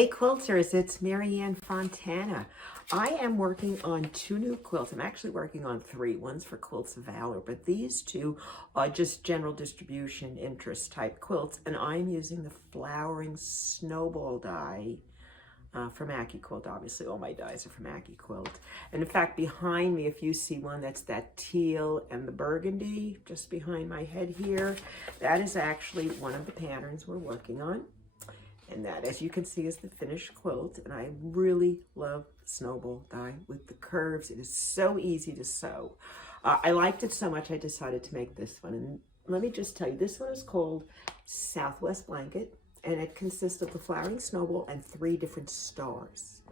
Hey quilters, it's Marianne Fontana. I am working on 2 new quilts. I'm actually working on 3. One's for Quilts of Valor, but these 2 are just general distribution interest type quilts, and I'm using the flowering snowball die from AccuQuilt. Obviously, all my dies are from AccuQuilt. And in fact, behind me, if you see one, that's that teal and the burgundy, just behind my head here, that is actually one of the patterns we're working on. And that, as you can see, is the finished quilt. And I really love snowball die with the curves. It is so easy to sew. I liked it so much I decided to make this one. And let me just tell you, this one is called Southwest Blanket. And it consists of the flowering snowball and 3 different stars.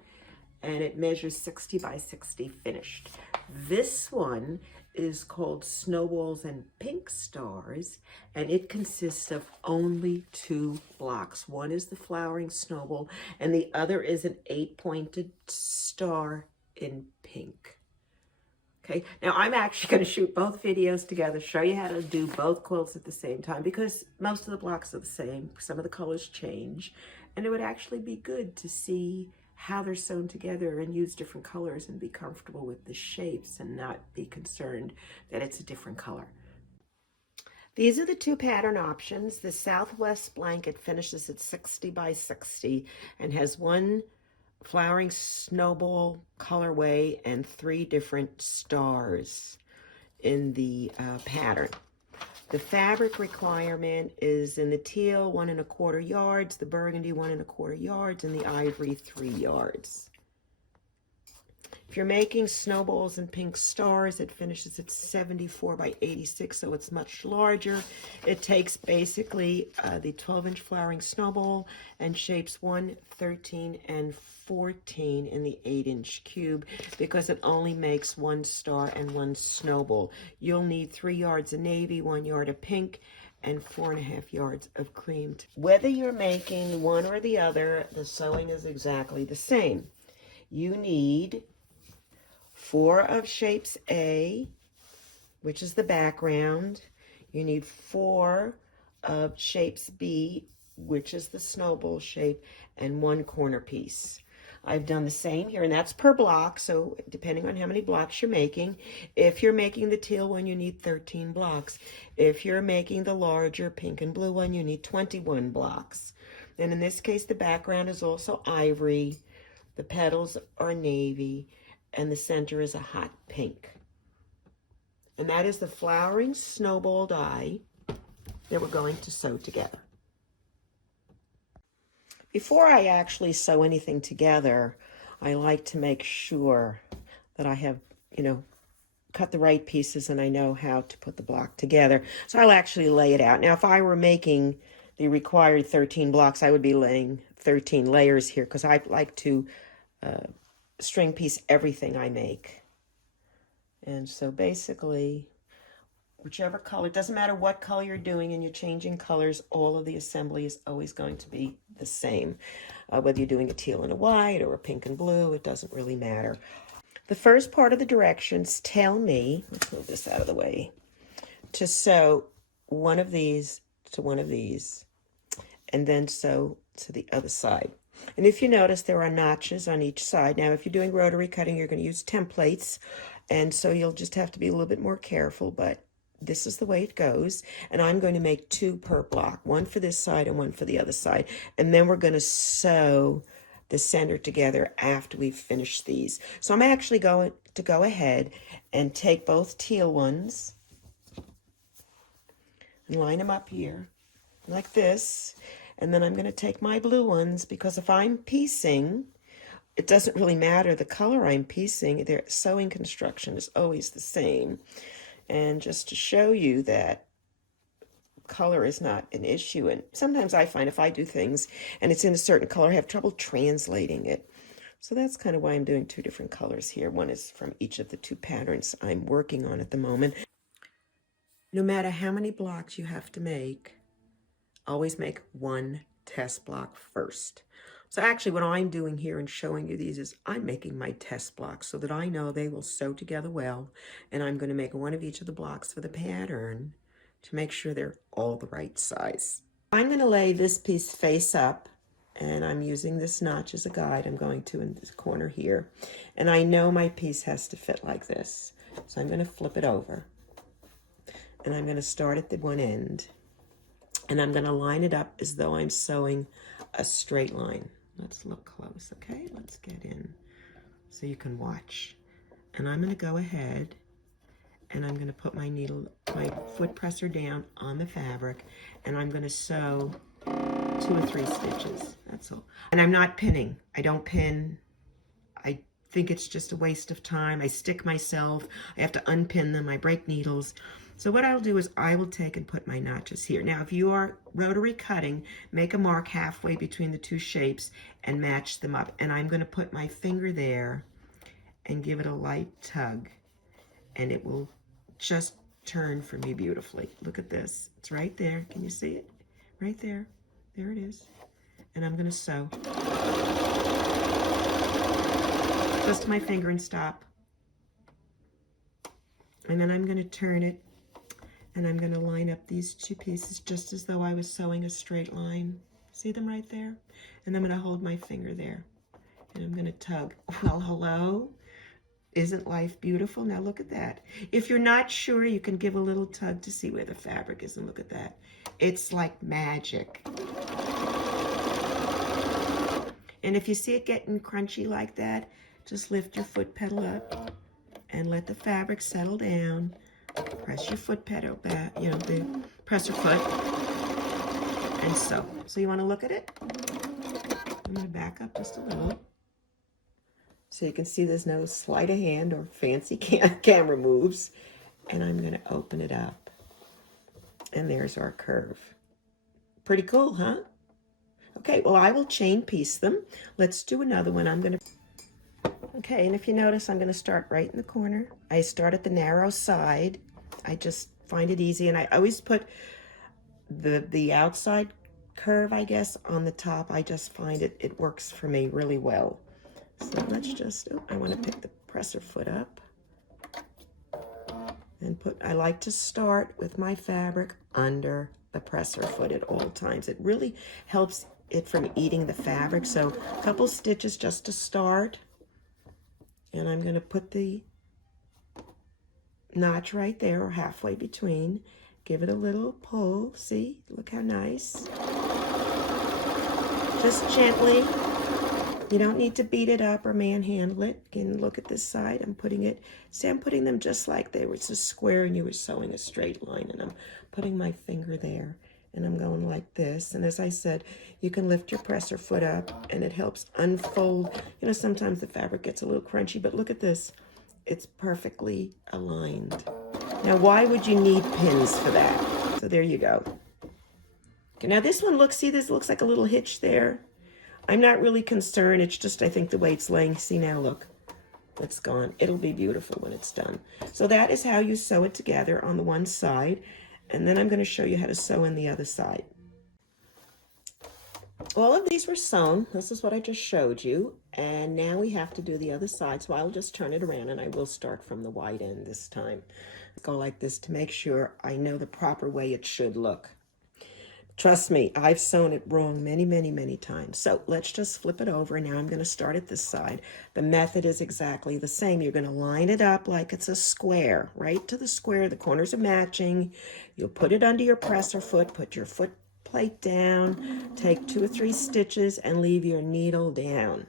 And it measures 60 by 60 finished. This one is called Snowballs and Pink Stars, and it consists of only 2 blocks. One is the flowering snowball, and the other is an 8-pointed star in pink. Okay, now I'm actually going to shoot both videos together, show you how to do both quilts at the same time, because most of the blocks are the same. Some of the colors change, and it would actually be good to see how they're sewn together and use different colors and be comfortable with the shapes and not be concerned that it's a different color. These are the 2 pattern options. The Southwest Blanket finishes at 60 by 60 and has 1 flowering snowball colorway and 3 different stars in the pattern. The fabric requirement is in the teal 1 1/4 yards, the burgundy 1 1/4 yards, and the ivory 3 yards. If you're making snowballs and pink stars, it finishes at 74 by 86, so it's much larger. It takes basically the 12-inch flowering snowball and shapes 1, 13, and 14 in the 8-inch cube because it only makes 1 star and 1 snowball. You'll need 3 yards of navy, 1 yard of pink, and 4.5 yards of cream. Whether you're making one or the other, the sewing is exactly the same. You need 4 of shapes A, which is the background. You need 4 of shapes B, which is the snowball shape, and 1 corner piece. I've done the same here, and that's per block, so depending on how many blocks you're making. If you're making the teal one, you need 13 blocks. If you're making the larger pink and blue one, you need 21 blocks. And in this case, the background is also ivory, the petals are navy, and the center is a hot pink. And that is the flowering snowball die that we're going to sew together. Before I actually sew anything together, I like to make sure that I have, cut the right pieces and I know how to put the block together. So I'll actually lay it out. Now, if I were making the required 13 blocks, I would be laying 13 layers here because I like to string piece everything I make. And so basically, whichever color, it doesn't matter what color you're doing and you're changing colors, all of the assembly is always going to be the same. Whether you're doing a teal and a white or a pink and blue, it doesn't really matter. The first part of the directions tell me, let's move this out of the way, to sew one of these to one of these, and then sew to the other side. And if you notice, there are notches on each side. Now, if you're doing rotary cutting, you're going to use templates, and so you'll just have to be a little bit more careful, but this is the way it goes. And I'm going to make 2 per block, 1 for this side and 1 for the other side. And then we're going to sew the center together after we've finished these. So I'm actually going to go ahead and take both teal ones and line them up here like this. And then I'm going to take my blue ones, because if I'm piecing, it doesn't really matter the color I'm piecing. Their sewing construction is always the same. And just to show you that color is not an issue. And sometimes I find if I do things and it's in a certain color, I have trouble translating it. So that's kind of why I'm doing 2 different colors here. One is from each of the 2 patterns I'm working on at the moment. No matter how many blocks you have to make, always make 1 test block first. So actually what I'm doing here and showing you these is I'm making my test blocks so that I know they will sew together well, and I'm going to make 1 of each of the blocks for the pattern to make sure they're all the right size. I'm going to lay this piece face up And I'm using this notch as a guide. I'm going to in this corner here. And I know my piece has to fit like this. So I'm going to flip it over. And I'm going to start at the one end. And I'm going to line it up as though I'm sewing a straight line. Let's look close, okay? Let's get in so you can watch. And I'm going to go ahead and I'm going to put my needle, my foot presser down on the fabric, and I'm going to sew 2 or 3 stitches. That's all. And I'm not pinning. I don't pin. I think it's just a waste of time. I stick myself. I have to unpin them. I break needles. So what I'll do is I will take and put my notches here. Now, if you are rotary cutting, make a mark halfway between the 2 shapes and match them up. And I'm going to put my finger there and give it a light tug, and it will just turn for me beautifully. Look at this. It's right there. Can you see it? Right there. There it is. And I'm going to sew. Just my finger and stop. And then I'm going to turn it, and I'm going to line up these 2 pieces just as though I was sewing a straight line. See them right there? And I'm going to hold my finger there, and I'm going to tug. Well, hello? Isn't life beautiful? Now look at that. If you're not sure, you can give a little tug to see where the fabric is, and look at that. It's like magic. And if you see it getting crunchy like that, just lift your foot pedal up and let the fabric settle down. Press your foot pedal back, the presser foot, and sew. So you want to look at it? I'm going to back up just a little. So you can see there's no sleight of hand or fancy camera moves. And I'm going to open it up. And there's our curve. Pretty cool, huh? Okay, well, I will chain piece them. Let's do another one. Okay, and if you notice, I'm going to start right in the corner. I start at the narrow side. I just find it easy. And I always put the outside curve, I guess, on the top. I just find it works for me really well. So let's just, I want to pick the presser foot up and I like to start with my fabric under the presser foot at all times. It really helps it from eating the fabric. So a couple stitches just to start. And I'm going to put the notch right there, or halfway between. Give it a little pull. See, look how nice. Just gently. You don't need to beat it up or manhandle it. Again, look at this side. I'm putting them just like they were. It's a square and you were sewing a straight line. And I'm putting my finger there. And I'm going like this. And as I said, you can lift your presser foot up and it helps unfold. Sometimes the fabric gets a little crunchy, but look at this. It's perfectly aligned. Now, why would you need pins for that? So there you go. Okay, now this one, this looks like a little hitch there. I'm not really concerned. It's just, I think, the way it's laying. See now, look, it's gone. It'll be beautiful when it's done. So that is how you sew it together on the one side. And then I'm going to show you how to sew in the other side. All of these were sewn. This is what I just showed you. And now we have to do the other side. So I'll just turn it around and I will start from the wide end this time. Go like this to make sure I know the proper way it should look. Trust me, I've sewn it wrong many, many, many times. So let's just flip it over. Now I'm going to start at this side. The method is exactly the same. You're going to line it up like it's a square, right to the square. The corners are matching. You'll put it under your presser foot, put your foot plate down, take 2 or 3 stitches and leave your needle down.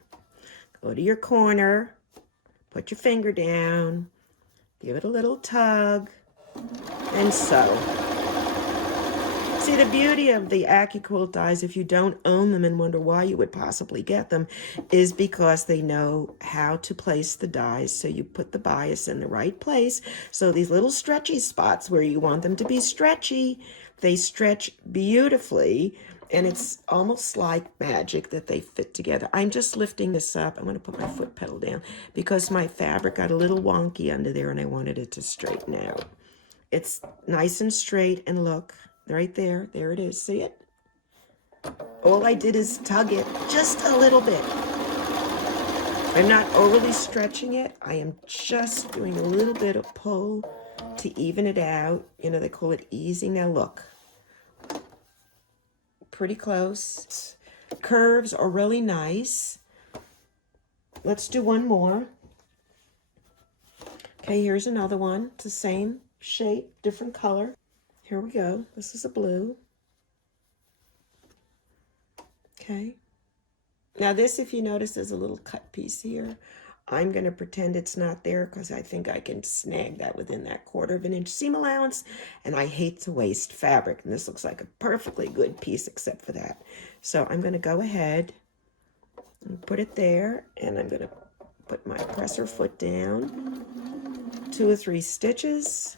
Go to your corner, put your finger down, give it a little tug, and sew. See, the beauty of the AccuQuilt dies, if you don't own them and wonder why you would possibly get them, is because they know how to place the dies. So you put the bias in the right place. So these little stretchy spots where you want them to be stretchy, they stretch beautifully. And it's almost like magic that they fit together. I'm just lifting this up. I'm going to put my foot pedal down because my fabric got a little wonky under there and I wanted it to straighten out. It's nice and straight, and look. Right there. There it is. See it? All I did is tug it just a little bit. I'm not overly stretching it. I am just doing a little bit of pull to even it out. They call it easing. Now look. Pretty close. curves are really nice. Let's do one more. Okay, here's another one. It's the same shape, different color. Here we go. This is a blue. Okay. Now this, if you notice, there's a little cut piece here. I'm going to pretend it's not there because I think I can snag that within that 1/4 of an inch seam allowance, and I hate to waste fabric, and this looks like a perfectly good piece except for that. So I'm going to go ahead and put it there, and I'm going to put my presser foot down, 2 or 3 stitches,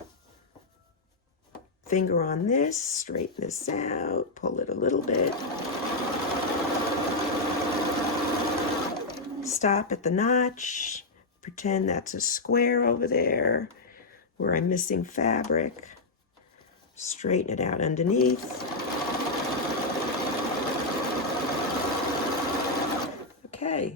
finger on this, straighten this out, pull it a little bit. Stop at the notch, pretend that's a square over there where I'm missing fabric, straighten it out underneath. Okay.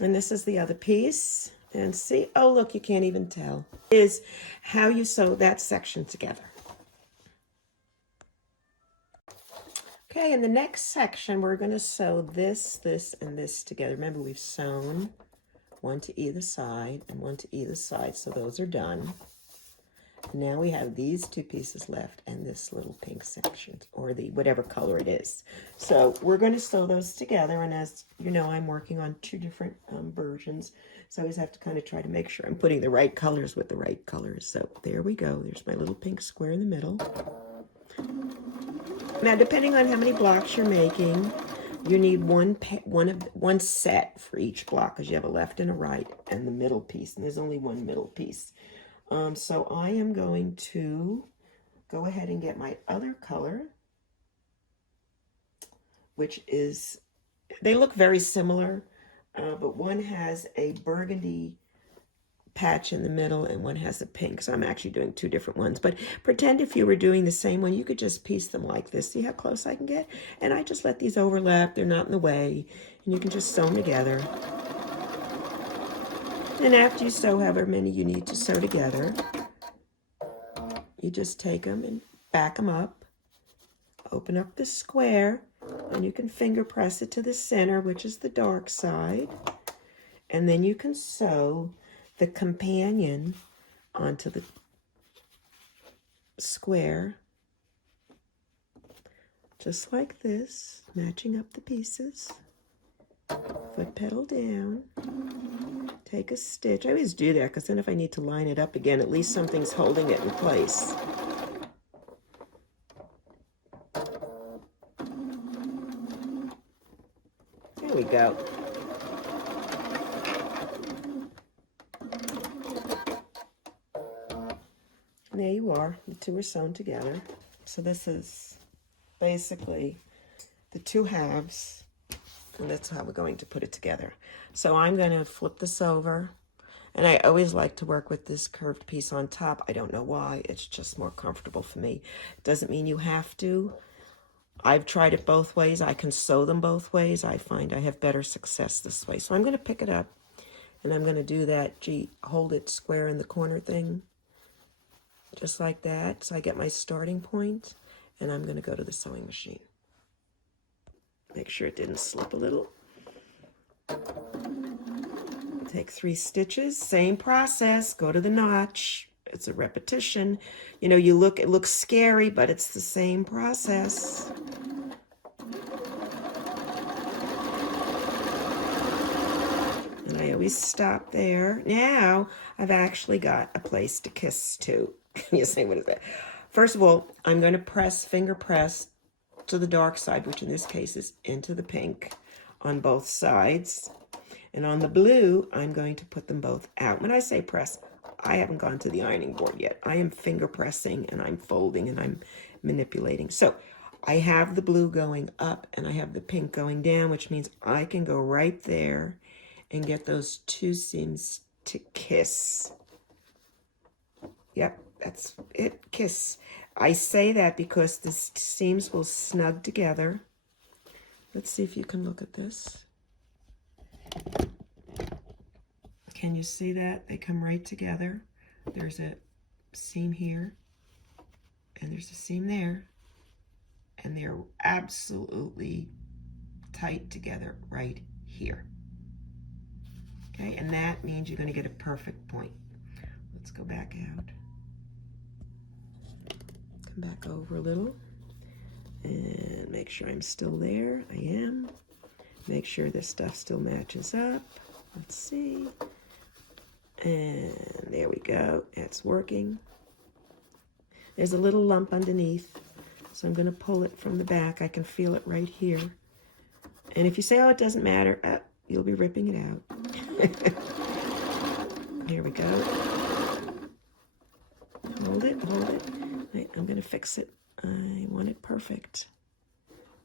And this is the other piece. And see, oh look, you can't even tell. Is how you sew that section together. Okay, in the next section, we're going to sew this, this, and this together. Remember, we've sewn 1 to either side and 1 to either side, so those are done. Now we have these 2 pieces left and this little pink section, or the whatever color it is. So we're going to sew those together, and as you know, I'm working on 2 different versions, so I always have to kind of try to make sure I'm putting the right colors with the right colors. So there we go. There's my little pink square in the middle. Now, depending on how many blocks you're making, you need one set for each block, because you have a left and a right and the middle piece, and there's only one middle piece. So I am going to go ahead and get my other color, which is, they look very similar, but one has a burgundy patch in the middle and one has a pink, so I'm actually doing 2 different ones. But pretend if you were doing the same one, you could just piece them like this. See how close I can get? And I just let these overlap, they're not in the way, and you can just sew them together. And after you sew however many you need to sew together, you just take them and back them up, open up the square, and you can finger press it to the center, which is the dark side, and then you can sew the companion onto the square, just like this, matching up the pieces. Foot pedal down, take a stitch. I always do that because then if I need to line it up again, at least something's holding it in place. There we go. And there you are. The 2 are sewn together. So this is basically the 2 halves, and that's how we're going to put it together. So I'm going to flip this over, and I always like to work with this curved piece on top. I don't know why. It's just more comfortable for me. It doesn't mean you have to. I've tried it both ways. I can sew them both ways. I find I have better success this way. So I'm going to pick it up, and I'm going to do that, hold it square in the corner thing, just like that. So I get my starting point, and I'm going to go to the sewing machine. Make sure it didn't slip a little. Take 3 stitches, same process, go to the notch. It's a repetition. You know, it looks scary, but it's the same process. And I always stop there. Now, I've actually got a place to kiss too. You say, what is that? First of all, I'm going to finger press to the dark side, which in this case is into the pink on both sides. And on the blue, I'm going to put them both out. When I say press, I haven't gone to the ironing board yet. I am finger pressing and I'm folding and I'm manipulating. So I have the blue going up and I have the pink going down, which means I can go right there and get those 2 seams to kiss. Yep, that's it, kiss. I say that because the seams will snug together. Let's see if you can look at this. Can you see that? They come right together. There's a seam here, and there's a seam there, and they're absolutely tight together right here. Okay, and that means you're going to get a perfect point. Let's go back out. Come back over a little and make sure I'm still there. I am. Make sure this stuff still matches up. Let's see. And there we go. It's working. There's a little lump underneath, so I'm going to pull it from the back. I can feel it right here. And if you say, oh, it doesn't matter, you'll be ripping it out. Here we go. Hold it, hold it. Right, I'm going to fix it. I want it perfect.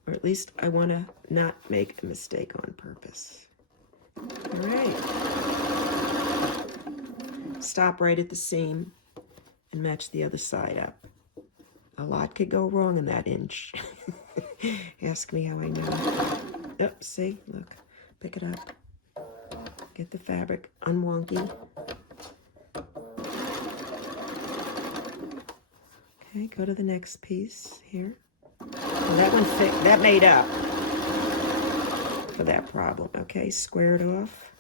Or at least I want to not make a mistake on purpose. All right. Stop right at the seam and match the other side up. A lot could go wrong in that inch. Ask me how I know. Oh, see, look, pick it up. Get the fabric unwonky. Okay, go to the next piece here. Well, that one fit, that made up for that problem. Okay, square it off.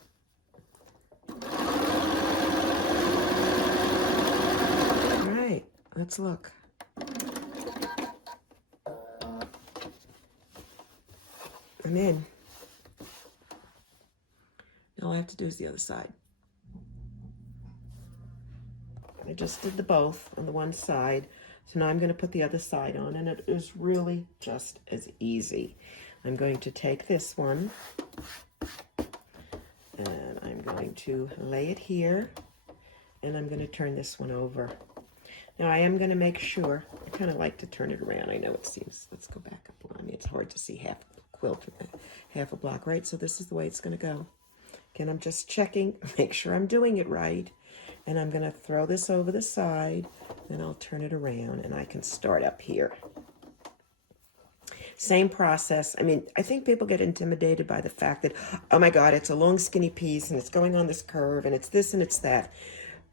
All right, let's look. I'm in. Now all I have to do is the other side. I just did the both on the one side. So now I'm going to put the other side on, and it is really just as easy. I'm going to take this one, and I'm going to lay it here, and I'm going to turn this one over. Now I am going to make sure, I kind of like to turn it around. I know it seems, let's go back up. I mean, it's hard to see half a quilt, half a block, right? So this is the way it's going to go. Again, I'm just checking, make sure I'm doing it right. And I'm going to throw this over the side, then I'll turn it around, and I can start up here. Same process. I mean, I think people get intimidated by the fact that, oh my God, it's a long skinny piece, and it's going on this curve, and it's this and it's that.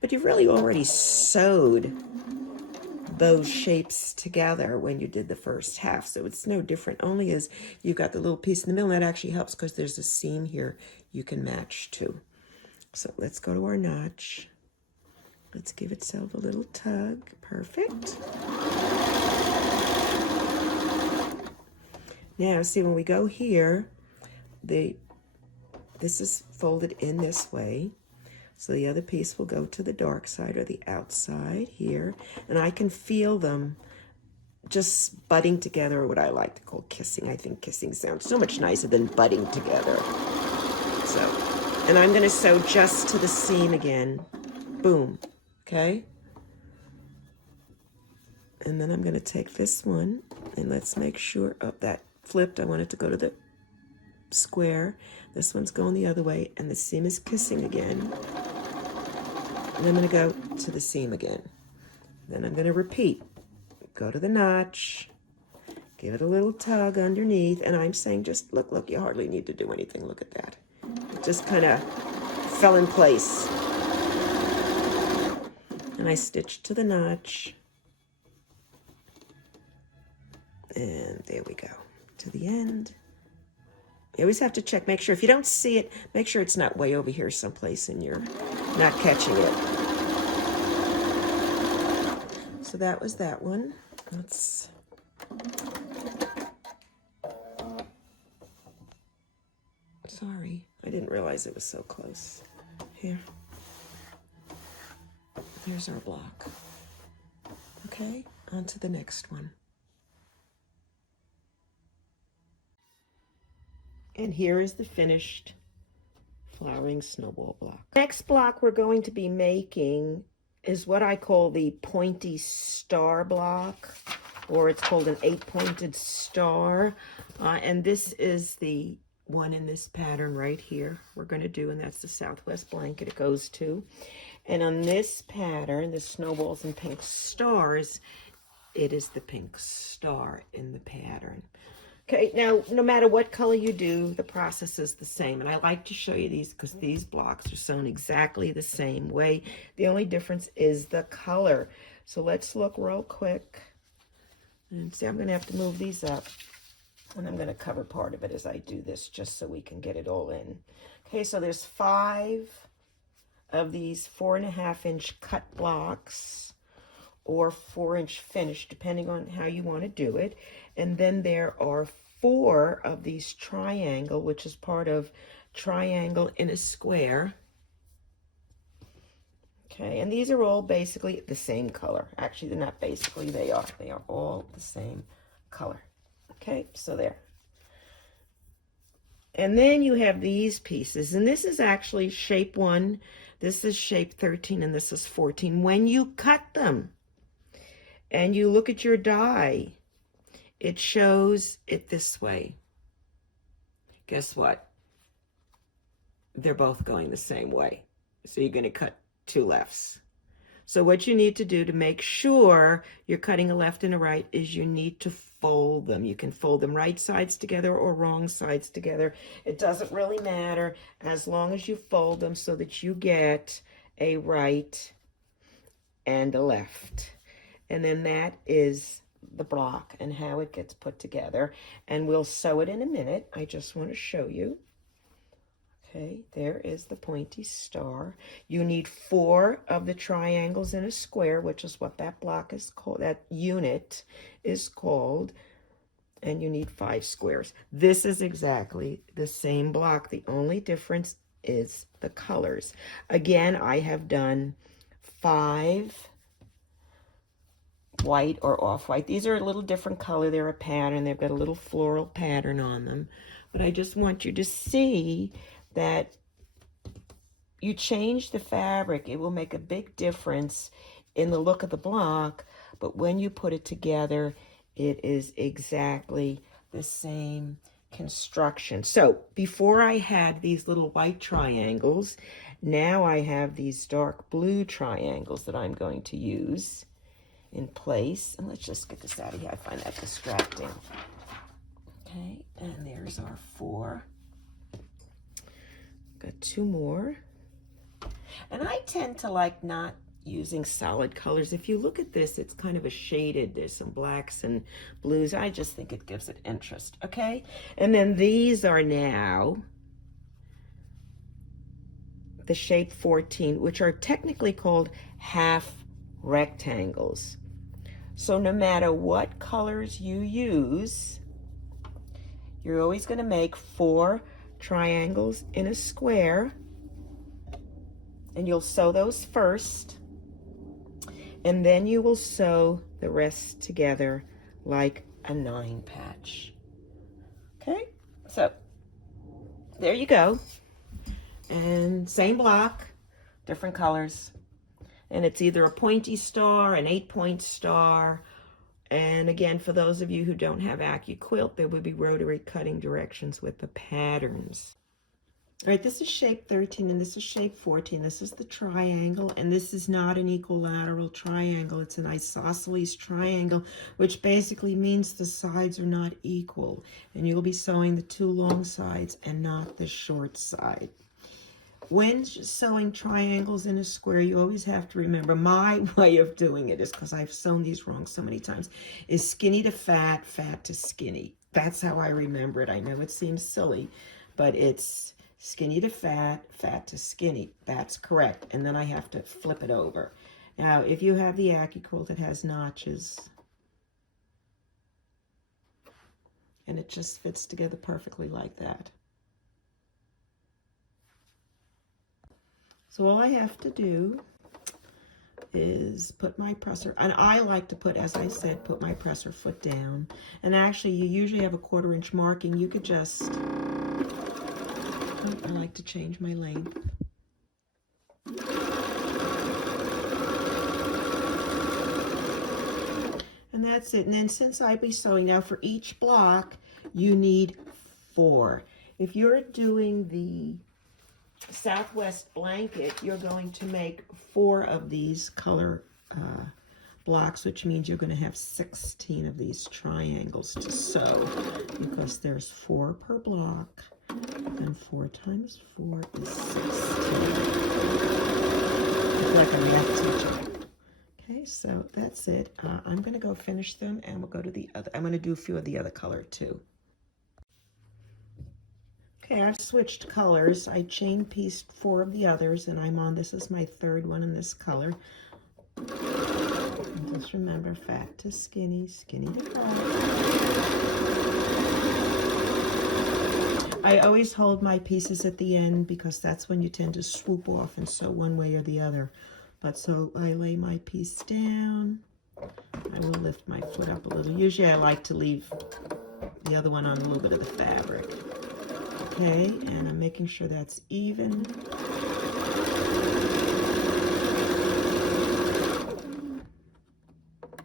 But you've really already sewed those shapes together when you did the first half. So it's no different, only as you've got the little piece in the middle, and that actually helps because there's a seam here you can match to. So let's go to our notch. Let's give itself a little tug. Perfect. Now, see, when we go here, this is folded in this way. So the other piece will go to the dark side or the outside here. And I can feel them just butting together, or what I like to call kissing. I think kissing sounds so much nicer than butting together. So, and I'm going to sew just to the seam again. Boom. Okay, and then I'm going to take this one, and let's make sure, oh, that flipped. I want it to go to the square. This one's going the other way, and the seam is kissing again. And I'm going to go to the seam again. Then I'm going to repeat. Go to the notch, give it a little tug underneath, and I'm saying just, look, you hardly need to do anything. Look at that. It just kind of fell in place. And I stitch to the notch, and there we go, to the end. You always have to check, make sure, if you don't see it, make sure it's not way over here someplace and you're not catching it. So that was that one. Let's, sorry, I didn't realize it was so close. Here. There's our block. Okay, on to the next one. And here is the finished flowering snowball block. Next block we're going to be making is what I call the pointy star block, or it's called an 8-pointed star. And this is the one in this pattern right here we're going to do, and that's the Southwest blanket it goes to. And on this pattern, the Snowballs and Pink Stars, it is the pink star in the pattern. Okay, now, no matter what color you do, the process is the same. And I like to show you these because these blocks are sewn exactly the same way. The only difference is the color. So let's look real quick And see, I'm going to have to move these up, and I'm going to cover part of it as I do this, just so we can get it all in. Okay, so there's 5 of these 4.5-inch cut blocks, or 4-inch finish, depending on how you want to do it. And then there are 4 of these triangle, which is part of triangle in a square. Okay, and these are all basically the same color. Actually, they're not basically, they are. They are all the same color. Okay, so there. And then you have these pieces, and this is actually shape 1, this is shape 13, and this is 14. When you cut them and you look at your die, it shows it this way. Guess what? They're both going the same way. So you're going to cut 2 lefts. So what you need to do to make sure you're cutting a left and a right is you need to fold them. You can fold them right sides together or wrong sides together. It doesn't really matter as long as you fold them so that you get a right and a left. And then that is the block and how it gets put together. And we'll sew it in a minute. I just want to show you. Okay, there is the pointy star. You need 4 of the triangles in a square, which is what that block is called, that unit is called, and you need 5 squares. This is exactly the same block. The only difference is the colors. Again, I have done 5 white or off-white. These are a little different color. They're a pattern. They've got a little floral pattern on them. But I just want you to see that you change the fabric, it will make a big difference in the look of the block, but when you put it together, it is exactly the same construction. So before I had these little white triangles, now I have these dark blue triangles that I'm going to use in place. And let's just get this out of here. I find that distracting. Okay, and there's our 4. Got 2 more. And I tend to like not using solid colors. If you look at this, it's kind of a shaded. There's some blacks and blues. I just think it gives it interest, okay? And then these are now the shape 14, which are technically called half rectangles. So no matter what colors you use, you're always going to make 4 triangles in a square, and you'll sew those first, and then you will sew the rest together like a 9 patch. Okay, so there you go. And same block, different colors, and it's either a pointy star, an 8-point star. And again, for those of you who don't have AccuQuilt, there will be rotary cutting directions with the patterns. All right, this is shape 13 and this is shape 14. This is the triangle, and this is not an equilateral triangle. It's an isosceles triangle, which basically means the sides are not equal. And you'll be sewing the 2 long sides and not the short side. When sewing triangles in a square, you always have to remember, my way of doing it is, because I've sewn these wrong so many times, is skinny to fat, fat to skinny. That's how I remember it. I know it seems silly, but it's skinny to fat, fat to skinny. That's correct. And then I have to flip it over. Now, if you have the AccuQuilt, it has notches. And it just fits together perfectly like that. So all I have to do is put my presser, and I like to put, as I said, put my presser foot down. And actually, you usually have a 1/4 inch marking. You could just, I like to change my length. And that's it. And then since I'll be sewing, now for each block, you need 4. If you're doing the Southwest blanket, you're going to make 4 of these color blocks, which means you're going to have 16 of these triangles to sew, because there's 4 per block, and 4 times 4 is 16. Like a math teacher. Okay, so that's it. I'm going to go finish them, and we'll go to the other. I'm going to do a few of the other color too. Okay, I've switched colors. I chain pieced 4 of the others, and I'm on, this is my 3rd one in this color. And just remember, fat to skinny, skinny to fat. I always hold my pieces at the end because that's when you tend to swoop off and sew one way or the other. But so I lay my piece down. I will lift my foot up a little. Usually I like to leave the other one on a little bit of the fabric. Okay, and I'm making sure that's even.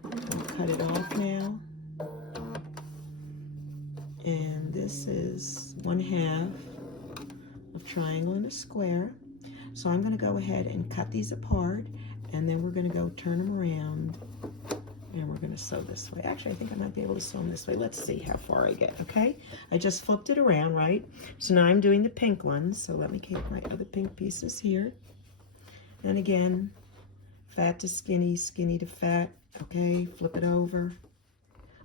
I'll cut it off now. And this is 1/2 of triangle and a square. So I'm going to go ahead and cut these apart, and then we're going to go turn them around, and we're going to sew this way. Actually, I think I might be able to sew them this way. Let's see how far I get, okay? I just flipped it around, right? So now I'm doing the pink ones, so let me keep my other pink pieces here. And again, fat to skinny, skinny to fat, okay? Flip it over.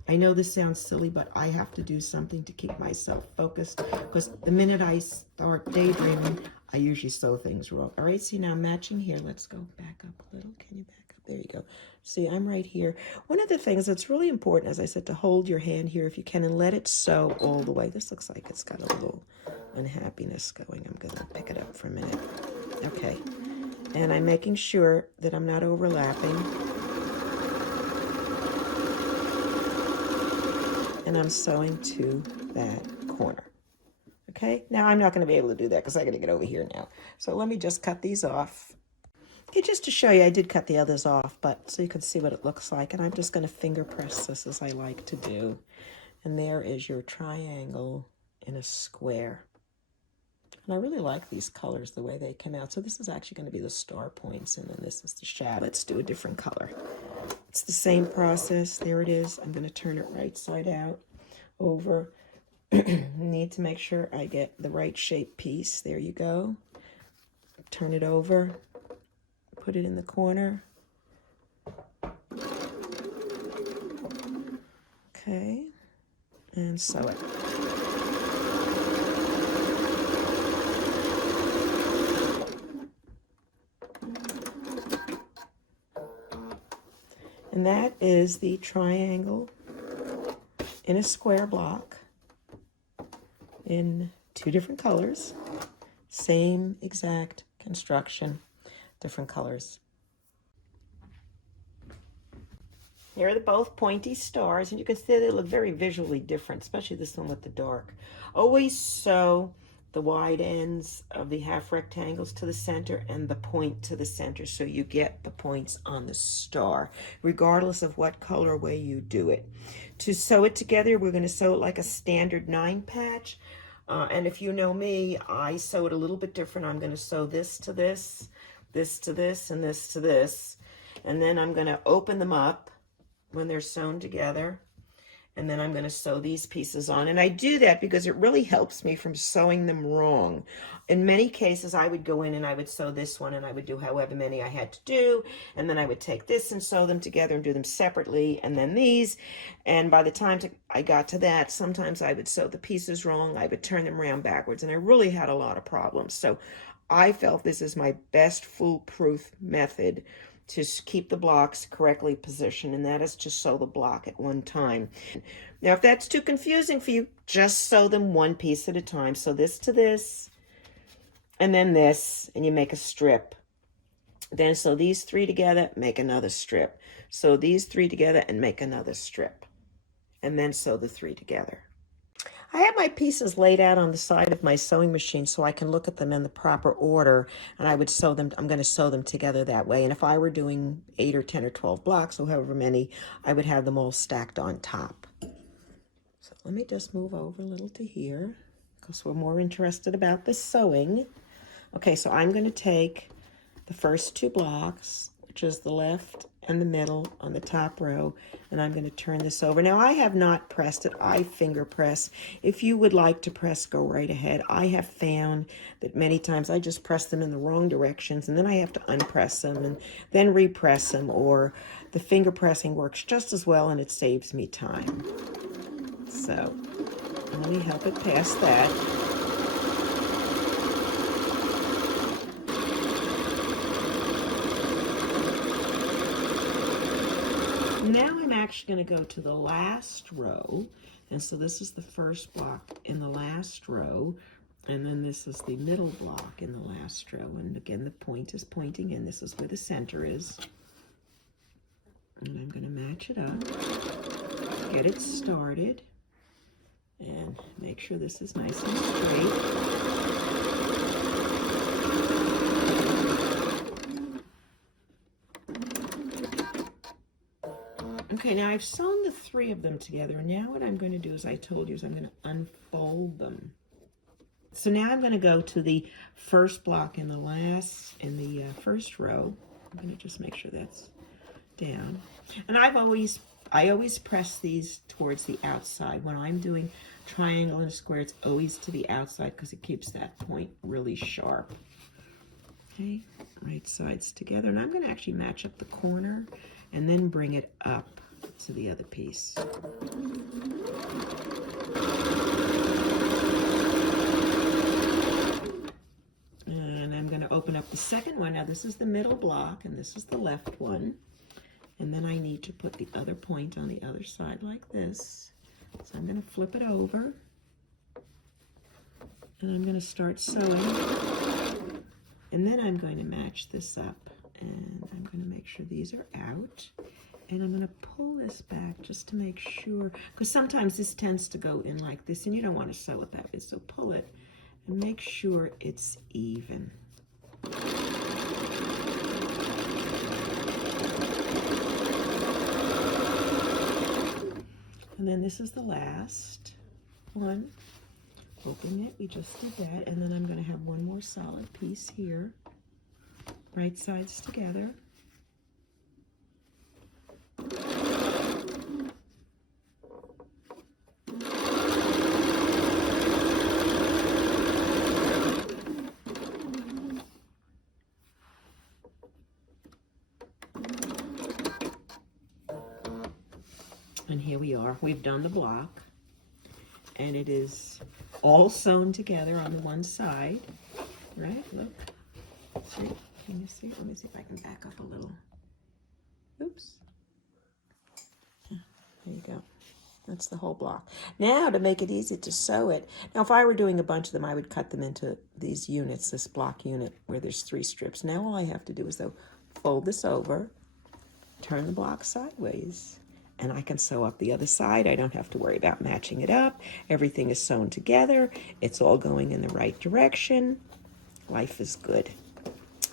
I know this sounds silly, but I have to do something to keep myself focused, because the minute I start daydreaming, I usually sew things wrong. All right, see now matching here. Let's go back up a little. Can you back up? There you go. See, I'm right here. One of the things that's really important, as I said, to hold your hand here if you can and let it sew all the way. This looks like it's got a little unhappiness going. I'm going to pick it up for a minute. Okay. And I'm making sure that I'm not overlapping. And I'm sewing to that corner. Okay, now I'm not going to be able to do that because I got to get over here now. So let me just cut these off. Okay, just to show you, I did cut the others off, but so you can see what it looks like. And I'm just going to finger press this as I like to do. And there is your triangle in a square. And I really like these colors, the way they come out. So this is actually going to be the star points, and then this is the shadow. Let's do a different color. It's the same process. There it is. I'm going to turn it right side out over. Need to make sure I get the right shape piece. There you go. Turn it over. Put it in the corner. Okay. And sew it. And that is the triangle in a square block in 2 different colors. Same exact construction, different colors. Here are both pointy stars, and you can see they look very visually different, especially this one with the dark. Always sew the wide ends of the half rectangles to the center and the point to the center, so you get the points on the star, regardless of what color way you do it. To sew it together, we're going to sew it like a standard 9 patch. And if you know me, I sew it a little bit different. I'm going to sew this to this, this to this, and this to this. And then I'm going to open them up when they're sewn together. And then I'm going to sew these pieces on. And I do that because it really helps me from sewing them wrong. In many cases, I would go in and I would sew this one, and I would do however many I had to do. And then I would take this and sew them together and do them separately. And then these. And by the time I got to that, sometimes I would sew the pieces wrong. I would turn them around backwards. And I really had a lot of problems. So I felt this is my best foolproof method to keep the blocks correctly positioned, and that is to sew the block at one time. Now, if that's too confusing for you, just sew them one piece at a time. So this to this, and then this, and you make a strip. Then sew these 3 together, make another strip. Sew these 3 together and make another strip. And then sew the 3 together. I have my pieces laid out on the side of my sewing machine so I can look at them in the proper order, and I would sew them. I'm going to sew them together that way. And if I were doing 8 or 10 or 12 blocks, or however many, I would have them all stacked on top. So let me just move over a little to here because we're more interested about the sewing. Okay, so I'm going to take the first 2 blocks, which is the left and the middle on the top row, and I'm going to turn this over. Now I have not pressed it, I finger press. If you would like to press, go right ahead. I have found that many times I just press them in the wrong directions, and then I have to unpress them and then repress them, or the finger pressing works just as well and it saves me time. So let me help it past that. Now I'm actually going to go to the last row, and so this is the first block in the last row, and then this is the middle block in the last row, and again the point is pointing in. This is where the center is, and I'm going to match it up, get it started, and make sure this is nice and straight. Okay, now I've sewn the 3 of them together. Now what I'm going to do, as I told you, is I'm going to unfold them. So now I'm going to go to the first block in the first row. I'm going to just make sure that's down. And I always press these towards the outside. When I'm doing triangle and square, it's always to the outside because it keeps that point really sharp. Okay, right sides together. And I'm going to actually match up the corner and then bring it up to the other piece. And I'm going to open up the second one. Now this is the middle block and this is the left one. And then I need to put the other point on the other side like this. So I'm going to flip it over. And I'm going to start sewing. And then I'm going to match this up. And I'm going to make sure these are out. And I'm going to pull this back just to make sure, because sometimes this tends to go in like this, and you don't want to sew it that way. So pull it and make sure it's even. And then this is the last one. Open it, we just did that. And then I'm going to have one more solid piece here. Right sides together. And here we are. We've done the block, and it is all sewn together on the one side, right? Look. See? Can you see? Let me see if I can back up a little. Oops. Yeah, there you go. That's the whole block. Now, to make it easy to sew it, now if I were doing a bunch of them, I would cut them into these units, this block unit where there's 3 strips. Now all I have to do is, though, fold this over, turn the block sideways, and I can sew up the other side. I don't have to worry about matching it up. Everything is sewn together. It's all going in the right direction. Life is good.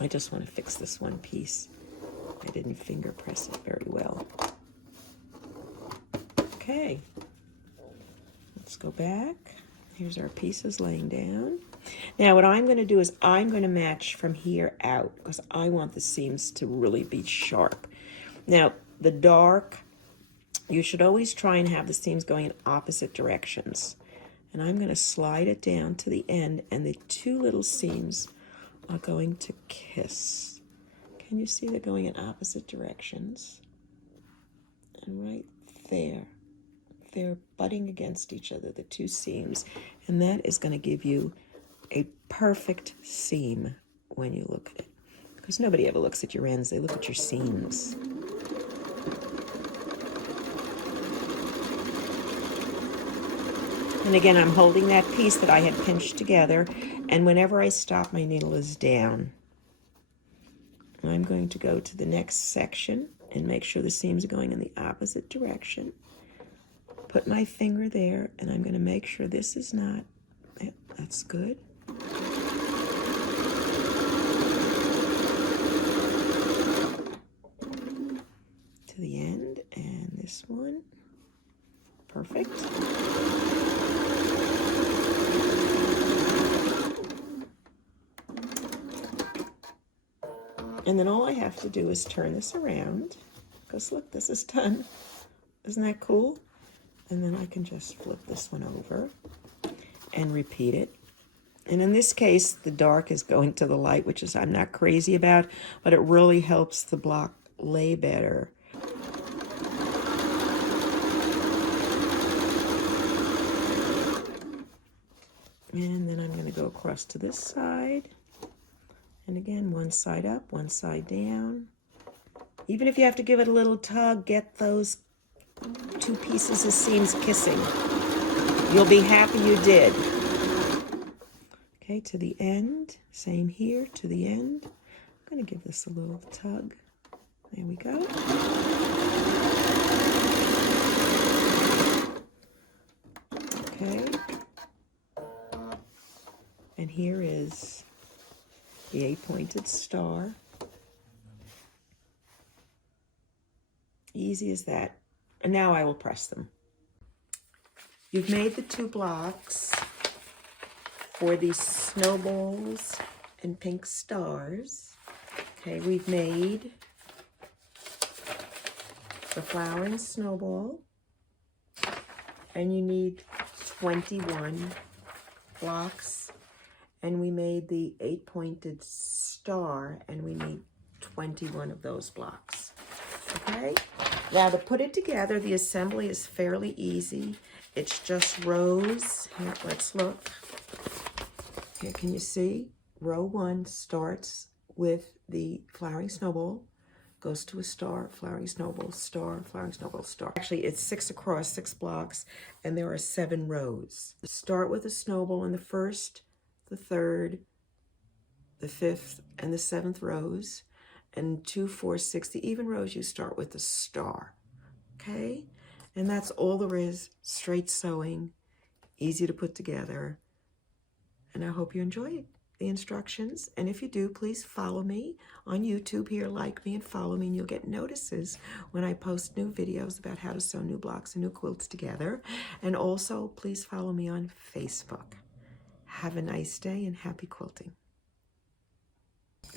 I just want to fix this one piece. I didn't finger press it very well. Okay, let's go back. Here's our pieces laying down. Now what I'm going to do is I'm going to match from here out because I want the seams to really be sharp. Now the dark, you should always try and have the seams going in opposite directions. And I'm going to slide it down to the end, and the 2 little seams are going to kiss. Can you see they're going in opposite directions? And right there, they're butting against each other, the 2 seams. And that is going to give you a perfect seam when you look at it. Because nobody ever looks at your ends, they look at your seams. And again, I'm holding that piece that I had pinched together, and whenever I stop, my needle is down. I'm going to go to the next section and make sure the seams are going in the opposite direction. Put my finger there, and I'm going to make sure this is not, that's good. To the end, and this one, perfect. And then all I have to do is turn this around because look, this is done. Isn't that cool? And then I can just flip this one over and repeat it. And in this case, the dark is going to the light, which is I'm not crazy about, but it really helps the block lay better. And then I'm going to go across to this side. And again, one side up, one side down. Even if you have to give it a little tug, get those two pieces of seams kissing. You'll be happy you did. Okay, to the end. Same here, to the end. I'm going to give this a little tug. There we go. Okay. And here is the 8-pointed star. Easy as that. And now I will press them. You've made the 2 blocks for these snowballs and pink stars. Okay, we've made the flowering snowball. And you need 21 blocks. And we made the 8-pointed star, and we need 21 of those blocks. Okay? Now to put it together, the assembly is fairly easy. It's just rows. Here, let's look. Here, can you see? Row 1 starts with the flowering snowball, goes to a star, flowering snowball, star, flowering snowball, star. Actually, it's 6 across, 6 blocks, and there are 7 rows. Start with a snowball in the first, the third, the 5th, and the 7th rows, and 2, 4, 6, the even rows you start with a star, okay? And that's all there is, straight sewing, easy to put together, and I hope you enjoy the instructions, and if you do, please follow me on YouTube here, like me and follow me, and you'll get notices when I post new videos about how to sew new blocks and new quilts together, and also please follow me on Facebook. Have a nice day and happy quilting.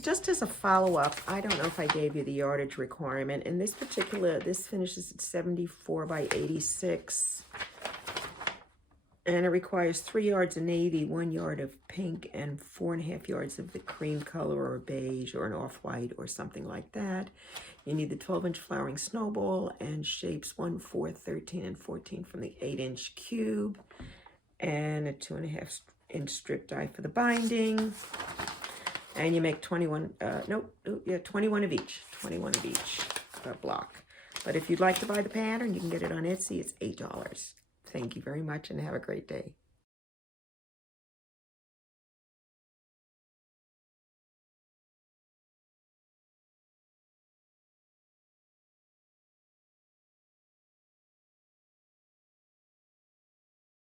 Just as a follow-up, I don't know if I gave you the yardage requirement. In this particular, this finishes at 74 by 86. And it requires 3 yards of navy, 1 yard of pink, and 4.5 yards of the cream color or beige or an off-white or something like that. You need the 12-inch flowering snowball and shapes 1, 4, 13, and 14 from the 8-inch Qube, and a 2.5-inch strip die for the binding. And you make 21 of each block. But if you'd like to buy the pattern, you can get it on Etsy. It's $8. Thank you very much and have a great day.